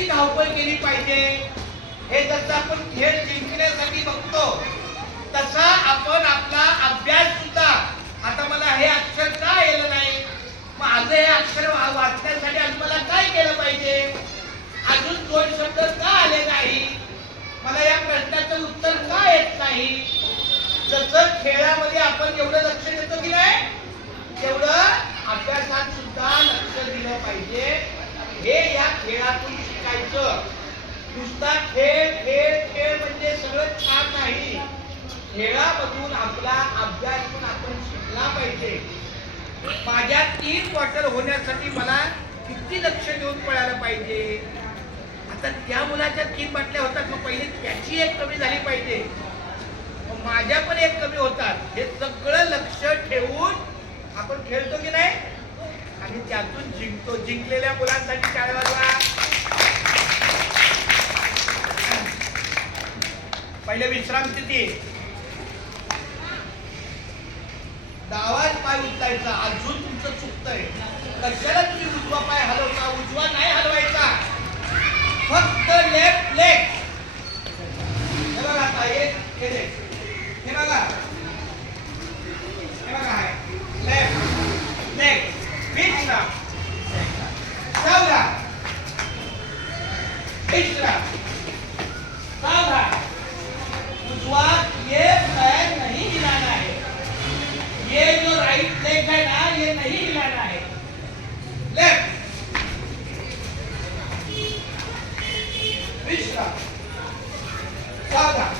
कशी धावपळ केली पाहिजे हे जसं आपण खेळ जिंकण्यासाठी बघतो तसा आपण आपला अभ्यास सुद्धा आता मला हे अक्षर का येलं नाही माझं हे अक्षर वाचण्यासाठी आज मला काय केलं पाहिजे अजून दोन शब्द का आले नाही मला या प्रश्नाचं उत्तर का येत नाही जसं खेळामध्ये आपण जेवढं लक्ष देतो की नाही तेवढं अभ्यासात सुद्धा लक्ष दिलं पाहिजे हे या खेळातून शिकायचं नुसता खेळ खेळ खेळ म्हणजे सगळं छान नाही खेळामधून आपला अभ्यास पण आपण शिकला पाहिजे माझ्या 3 क्वार्टर होण्यासाठी मला किती लक्ष देऊन पळायला पाहिजे आता त्या मुलाच्या 3 बाटल्या होतात मग पहिले त्याची एक कमी झाली पाहिजे माझ्या पण एक कमी होतात हे सगळं लक्ष ठेवून आपण खेळतो की नाही आणि त्यातून जिंकतो जिंकलेल्या मुलांसाठी टाळ्या वाजवा पहिले विश्रांती डावाच पाय उचलायचा अजून तुमचं चुकतंय कशाला तुम्ही उजवा पाय हलवता उजवा नाही हलवायचा फक्त लेफ्ट लेग हे बघा आता हे बघा आहे लेफ्ट लेग विश्राम सावधान विश्राम सावधान उजवा ये पैर नहीं हिलाना है ये जो राइट लेग है ना ये नहीं हिलाना है लेफ्ट विश्राम सावधान